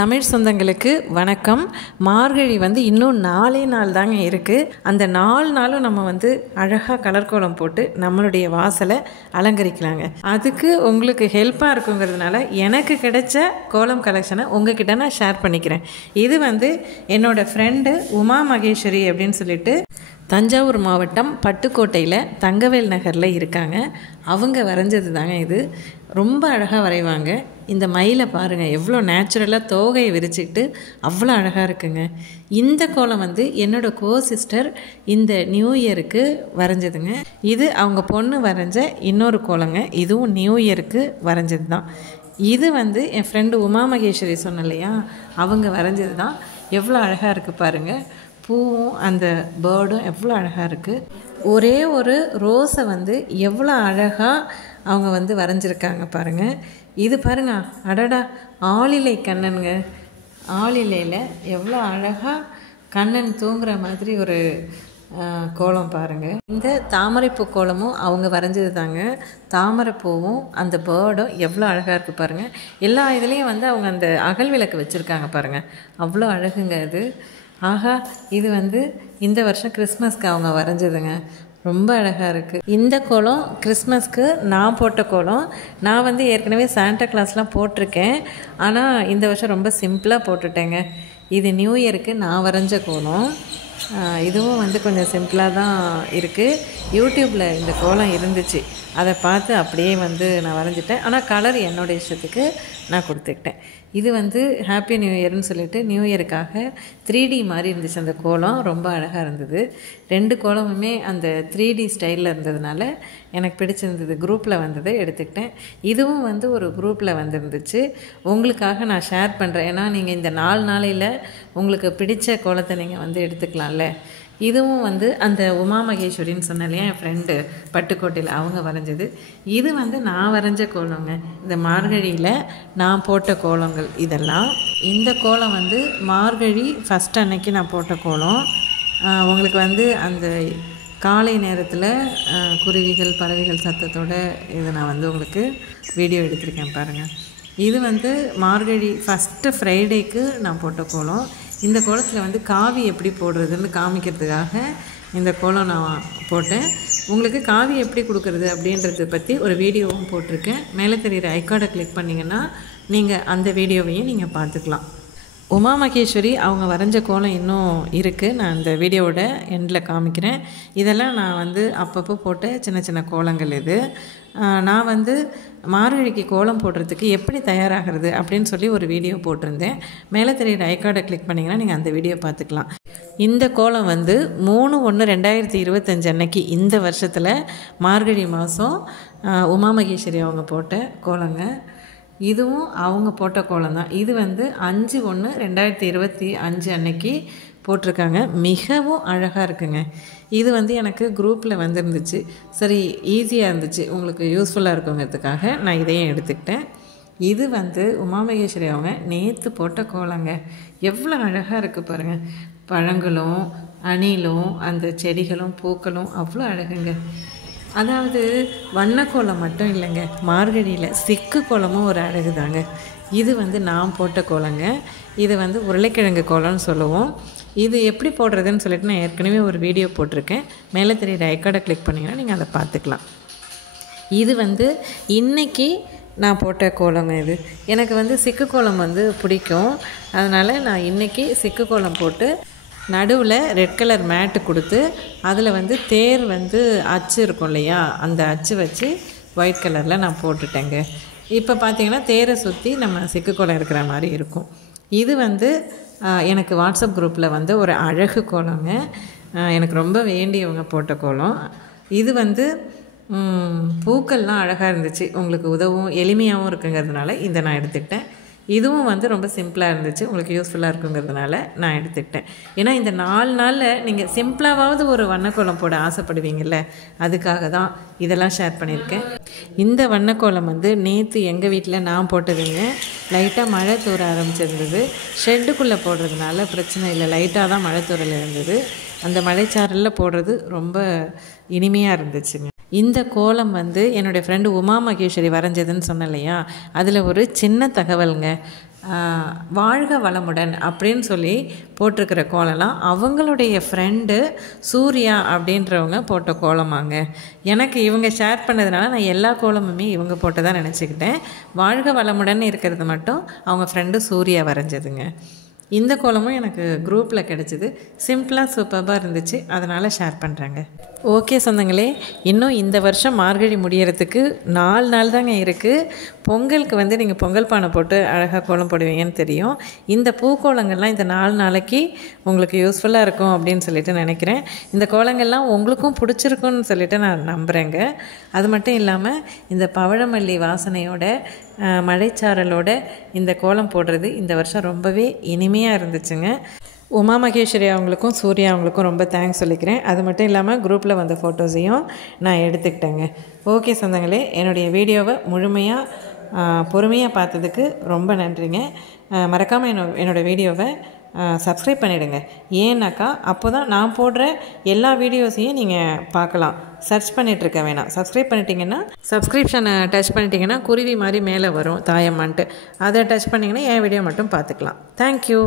தமிழ் சொந்தங்களுக்கு வணக்கம். மார்கழி இன்னும் 4 நாள் தாங்க இருக்குது. அந்த 4 நாளும் நம்ம அழகாக கலர் கோலம் போட்டு நம்மளுடைய வாசலை அலங்கரிக்கலாங்க. அதுக்கு உங்களுக்கு ஹெல்ப்பாக இருக்குங்கிறதுனால எனக்கு கிடைச்ச கோலம் கலெக்ஷனை உங்ககிட்ட நான் ஷேர் பண்ணிக்கிறேன். இது என்னோடய ஃப்ரெண்டு உமா மகேஸ்வரி அப்படின்னு சொல்லிட்டு தஞ்சாவூர் மாவட்டம் பட்டுக்கோட்டையில் தங்கவேல் நகரில் இருக்காங்க. அவங்க வரைஞ்சது தாங்க இது. ரொம்ப அழகாக வரைவாங்க. இந்த மயிலை பாருங்கள், எவ்வளோ நேச்சுரலாக தோகையை விரிச்சிக்கிட்டு அவ்வளோ அழகாக இருக்குங்க. இந்த கோலம் என்னோடய சிஸ்டர் இந்த நியூ இயருக்கு வரைஞ்சதுங்க. இது அவங்க பொண்ணு வரைஞ்ச இன்னொரு கோலங்க. இதுவும் நியூ இயருக்கு வரைஞ்சது தான். இது என் ஃப்ரெண்டு உமா மகேஸ்வரி சொன்ன இல்லையா, அவங்க வரைஞ்சது தான். எவ்வளோ அழகாக இருக்குது பாருங்கள். பூவும் அந்த பேர்டும் எவ்வளோ அழகாக இருக்குது. ஒரே ஒரு ரோஸை எவ்வளோ அழகாக அவங்க வரைஞ்சிருக்காங்க பாருங்கள். இது பாருங்கள், அடடா ஆளிலை கண்ணனுங்க. ஆளிலையில் எவ்வளோ அழகாக கண்ணன் தூங்குற மாதிரி ஒரு கோலம் பாருங்கள். இந்த தாமரைப்பூ கோலமும் அவங்க வரைஞ்சது தாங்க. தாமரைப்பூவும் அந்த பேர்டும் எவ்வளோ அழகாக இருக்குது பாருங்கள். எல்லா இதுலேயும் அவங்க அந்த அகல் விளக்கு வச்சுருக்காங்க பாருங்கள். அவ்வளோ அழகுங்க இது. ஆஹா, இது இந்த வருஷம் கிறிஸ்மஸ்க்கு அவங்க வரைஞ்சதுங்க. ரொம்ப அழகாக இருக்குது. இந்த கோலம் கிறிஸ்மஸ்க்கு நான் போட்ட கோலம். நான் ஏற்கனவே சாண்டா கிளாஸ்லாம் போட்டிருக்கேன். ஆனால் இந்த வருஷம் ரொம்ப சிம்பிளாக போட்டுட்டேங்க. இது நியூ இயருக்கு நான் வரைஞ்ச கோலம். இதுவும் கொஞ்சம் சிம்பிளாக தான் இருக்குது. யூடியூப்பில் இந்த கோலம் இருந்துச்சு, அதை பார்த்து அப்படியே நான் வரைஞ்சிட்டேன். ஆனால் கலர் என்னோடய இஷ்டத்துக்கு நான் கொடுத்துக்கிட்டேன். இது ஹாப்பி நியூ இயர்னு சொல்லிட்டு நியூ இயருக்காக 3D மாதிரி இருந்துச்சு அந்த கோலம். ரொம்ப அழகாக இருந்தது. 2 கோலமுமே அந்த 3D ஸ்டைலில் இருந்ததுனால எனக்கு பிடிச்சிருந்தது. குரூப்பில் வந்ததை எடுத்துக்கிட்டேன். இதுவும் ஒரு குரூப்பில் வந்துருந்துச்சு. உங்களுக்காக நான் ஷேர் பண்ணுறேன். ஏன்னா நீங்கள் இந்த 4 நாளையில் உங்களுக்கு பிடித்த கோலத்தை நீங்கள் எடுத்துக்கலாம்ல. இதுவும் அந்த உமா மகேஸ்வரின்னு சொன்ன இல்லையா, என் ஃப்ரெண்டு பட்டுக்கோட்டையில் அவங்க வரைஞ்சது. இது நான் வரைஞ்ச கோலங்க. இந்த மார்கழியில் நான் போட்ட கோலங்கள் இதெல்லாம். இந்த கோலம் மார்கழி ஃபஸ்ட் அன்னைக்கு நான் போட்ட கோலம். உங்களுக்கு அந்த காலை நேரத்தில் குருவிகள் பறவைகள் சத்தத்தோடு இதை நான் உங்களுக்கு வீடியோ எடுத்திருக்கேன் பாருங்கள். இது மார்கழி ஃபஸ்ட்டு ஃப்ரைடேக்கு நான் போட்ட கோலம். இந்த கோலத்தில் காவி எப்படி போடுறதுன்னு காமிக்கிறதுக்காக இந்த கோலம் நான் போட்டேன். உங்களுக்கு காவி எப்படி கொடுக்குறது அப்படின்றத பற்றி ஒரு வீடியோவும் போட்டிருக்கேன். மேலே தெரிகிற ஐகார்டை கிளிக் பண்ணிங்கன்னா நீங்கள் அந்த வீடியோவையும் நீங்கள் பார்த்துக்கலாம். உமா மகேஸ்வரி அவங்க வரைஞ்ச கோலம் இன்னும் இருக்குது. நான் அந்த வீடியோவோட எண்டில் காமிக்கிறேன். இதெல்லாம் நான் அப்பப்போ போட்ட சின்ன சின்ன கோலங்கள். இது நான் மார்கழிக்கு கோலம் போடுறதுக்கு எப்படி தயாராகிறது அப்படின்னு சொல்லி ஒரு வீடியோ போட்டிருந்தேன். மேலே தெரியுற ஐகார்டை கிளிக் பண்ணிங்கன்னா நீங்கள் அந்த வீடியோ பார்த்துக்கலாம். இந்த கோலம் 3/1/2025 அன்னைக்கு இந்த வருஷத்தில் மார்கழி மாதம் உமா மகேஸ்வரி அவங்க போட்ட கோலங்க. இதுவும் அவங்க போட்ட கோலம் தான். இது 5/1/2025 அன்னைக்கு போட்டிருக்காங்க. மிகவும் அழகாக இருக்குங்க. இது எனக்கு குரூப்பில் வந்துருந்துச்சு. சரி, ஈஸியாக இருந்துச்சு, உங்களுக்கு யூஸ்ஃபுல்லாக இருக்குங்கிறதுக்காக நான் இதையும் எடுத்துக்கிட்டேன். இது உமா மகேஸ்வரி அவங்க நேற்று போட்ட கோலங்க. எவ்வளோ அழகாக இருக்குது பாருங்கள். பழங்களும் அணிலும் அந்த செடிகளும் பூக்களும் அவ்வளோ அழகுங்க. அதாவது வண்ணக்கோலம் மட்டும் இல்லைங்க, மார்கழியில் சிக்கு கோலமும் ஒரு அழகு தாங்க. இது நான் போட்ட கோலங்க. இது உருளைக்கிழங்கு கோலம்னு சொல்லுவோம். இது எப்படி போடுறதுன்னு சொல்லிட்டு நான் ஏற்கனவே ஒரு வீடியோ போட்டிருக்கேன். மேலே தெரியுற ஐகார்டை கிளிக் பண்ணிங்கன்னா நீங்கள் அதை பார்த்துக்கலாம். இது இன்றைக்கி நான் போட்ட கோலங்க. இது எனக்கு சிக்கு கோலம் பிடிக்கும். அதனால் நான் இன்றைக்கி சிக்கு கோலம் போட்டு நடுவில் ரெட் கலர் மேட்டு கொடுத்து அதில் தேர் அச்சு இருக்கும் இல்லையா, அந்த அச்சு வச்சு ஒயிட் கலரில் நான் போட்டுட்டேங்க. இப்போ பார்த்திங்கன்னா தேரை சுற்றி நம்ம சிக்கு கோலம் இருக்கிற மாதிரி இருக்கும். இது எனக்கு வாட்ஸ்அப் குரூப்பில் ஒரு அழகு கோலங்க. எனக்கு ரொம்ப வேண்டியவங்க போட்ட கோலம். இது பூக்கள்லாம் அழகாக இருந்துச்சு. உங்களுக்கு உதவும் எளிமையாகவும் இருக்குங்கிறதுனால இதை நான் எடுத்துக்கிட்டேன். இதுவும் ரொம்ப சிம்பிளாக இருந்துச்சு, உங்களுக்கு யூஸ்ஃபுல்லாக இருக்குங்கிறதுனால நான் எடுத்துக்கிட்டேன். ஏன்னா இந்த 4 நாளில் நீங்கள் சிம்பிளாவது ஒரு வண்ணக்கோலம் போட ஆசைப்படுவீங்கள்ல, அதுக்காக தான் இதெல்லாம் ஷேர் பண்ணியிருக்கேன். இந்த வண்ணக்கோலம் நேற்று எங்கள் வீட்டில் நான் போட்டதுங்க. லைட்டாக மழை தூர ஆரம்பிச்சிருந்தது. ஷெட்டுக்குள்ளே போடுறதுனால பிரச்சனை இல்லை, லைட்டாக தான் மழை தூரல் இருந்தது. அந்த மழைச்சாரலில் போடுறது ரொம்ப இனிமையாக இருந்துச்சுங்க. இந்த கோலம் என்னுடைய ஃப்ரெண்டு உமா மகேஸ்வரி வரைஞ்சதுன்னு சொன்னேன் இல்லையா, அதில் ஒரு சின்ன தகவலுங்க. வாழ்க வளமுடன் அப்படின்னு சொல்லி போட்டிருக்கிற கோலம்லாம் அவங்களுடைய ஃப்ரெண்டு சூர்யா அப்படின்றவங்க போட்ட கோலமாங்க. எனக்கு இவங்க ஷேர் பண்ணதுனால நான் எல்லா கோலமுமே இவங்க போட்டதாக நினச்சிக்கிட்டேன். வாழ்க வளமுடன் இருக்கிறது மட்டும் அவங்க ஃப்ரெண்டு சூர்யா வரைஞ்சதுங்க. இந்த கோலமும் எனக்கு குரூப்பில் கிடச்சிது. சிம்பிளாக சூப்பராக இருந்துச்சு, அதனால் ஷேர் பண்ணுறேங்க. ஓகே சொந்தங்களே, இன்னும் இந்த வருஷம் மார்கழி முடியறதுக்கு 4 நாள் தாங்க இருக்குது. பொங்கலுக்கு வந்து நீங்கள் பொங்கல் பானை போட்டு அழகாக கோலம் போடுவீங்கன்னு தெரியும். இந்த பூக்கோலங்கள்லாம் இந்த 4 நாளைக்கு உங்களுக்கு யூஸ்ஃபுல்லாக இருக்கும் அப்படின்னு சொல்லிட்டு நினைக்கிறேன். இந்த கோலங்கள்லாம் உங்களுக்கும் பிடிச்சிருக்குன்னு சொல்லிட்டு நான் நம்புகிறேங்க. அது மட்டும் இல்லாமல் இந்த பவழமல்லி வாசனையோட மழைச்சாரலோட இந்த கோலம் போடுறது இந்த வருஷம் ரொம்பவே இனிமையாக இருந்துச்சுங்க. உமா மகேஸ்வரி அவங்களுக்கும் சூர்யா அவங்களுக்கும் ரொம்ப தேங்க்ஸ் சொல்லிக்கிறேன். அது மட்டும் இல்லாமல் குரூப்பில் வந்த ஃபோட்டோஸையும் நான் எடுத்துக்கிட்டேங்க. ஓகே சொந்தங்களே, என்னுடைய வீடியோவை முழுமையாக பொறுமையாக பார்த்ததுக்கு ரொம்ப நன்றிங்க. மறக்காமல் என்னோடய வீடியோவை சப்ஸ்கிரைப் பண்ணிவிடுங்க. ஏன்னாக்கா அப்போ தான் நான் போடுற எல்லா வீடியோஸையும் நீங்கள் பார்க்கலாம். சர்ச் பண்ணிகிட்ருக்க வேணாம். சப்ஸ்கிரைப் பண்ணிட்டீங்கன்னா, சப்ஸ்கிரிப்ஷனை டச் பண்ணிட்டீங்கன்னா குருவி மாதிரி மேலே வரும் தாயம்மான்ட்டு. அதை டச் பண்ணிங்கன்னா என் வீடியோ மட்டும் பார்த்துக்கலாம். தேங்க்யூ.